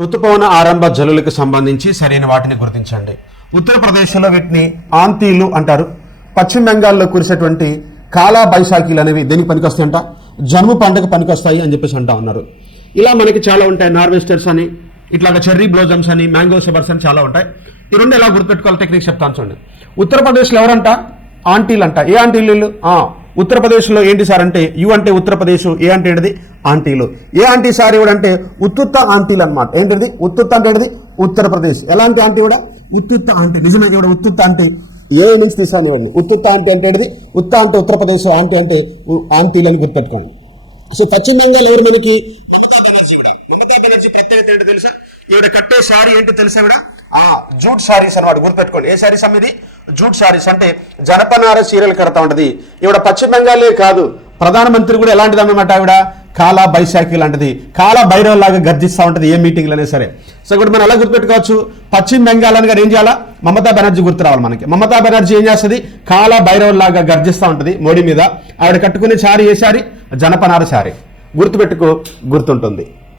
ఋతుపవన ఆరంభ జల్లులకు సంబంధించి సరైన వాటిని గుర్తించండి. ఉత్తరప్రదేశ్లో వీటిని ఆంతీలు అంటారు. పశ్చిమ బెంగాల్లో కురిసేటువంటి కాలా బైశాఖీలు అనేవి దేనికి పనికొస్తాయంట? జన్ము పంటకు పనికొస్తాయి అని చెప్పేసి అంటా ఉన్నారు. ఇలా మనకి చాలా ఉంటాయి. నార్వెస్టర్స్ అని ఇట్లాగా చెర్రీ బ్లోజమ్స్ అని మ్యాంగో షబర్స్ అని చాలా ఉంటాయి. ఈ రెండు ఎలా గుర్తుపెట్టుకోవాలి? టెక్నిక్ చెప్తాను చూడండి. ఉత్తరప్రదేశ్లో ఎవరంట? ఆంటీలు అంట ఏ ఆంటీలు ఉత్తరప్రదేశ్లో ఏంటి సార్ అంటే యు అంటే ఉత్తరప్రదేశ్ ఏ అంటే ఏంటిది? ఆంటీలు. ఏ ఆంటీ సార్ ఇవిడ అంటే? ఉత్తుత్త ఆంటీలు అనమాట ఏంటిది? ఉత్తుత్త అంటే ఏంటిది? ఉత్తరప్రదేశ్. ఎలాంటి ఆంటీ కూడా ఉత్తుత్త ఆంటీ. నిజమే ఇవిడ ఉత్తుత్త ఆంటీ. ఏ నుంచి తీసాను ఇవ్వండి ఉత్తుత్త ఆంటీ అంటే ఏంటిది? ఉత్త అంటే ఉత్తరప్రదేశ్ ఆంటీ అంటే ఉ- ఆంటీలు అని గుర్తుపెట్టుకోండి. సో పశ్చిమ బెంగాల్ ఎవరు మనకి? మమతా బెనర్జీ మమతా బెనర్జీ ప్రత్యేకత ఏంటి తెలుసా? ఈవిడ కట్టే సారీ ఏంటి తెలుసా ఇవిడ జూట్ శారీస్ అనమాట గుర్తుపెట్టుకోండి. ఏ శారీస్ అమ్మేది జూట్ శారీస్. అంటే జనపనార చీరలు కడతా ఉంటది. ఈవిడ పశ్చిమ బెంగాలే కాదు. ప్రధానమంత్రి కూడా ఎలాంటిది అన్నమాట ఆవిడ? కాలా బైశాఖి లాంటిది. కాలా భైరవ్ లాగా గర్జిస్తూ ఉంటది ఏ మీటింగ్లు అయినా సరే. సో ఇప్పుడు మనం ఎలా గుర్తుపెట్టుకోవచ్చు? పశ్చిమ బెంగాల్ అని గారు ఏం చేయాలా? మమతా బెనర్జీ గుర్తు రావాలి మనకి. మమతా బెనర్జీ ఏం చేస్తుంది? కాలా భైరవ్ లాగా గర్జిస్తూ ఉంటుంది మోడీ మీద. ఆవిడ కట్టుకునే శారీ ఏ శారీ? జనపనార శారీ. గుర్తుపెట్టుకో గుర్తుంటుంది.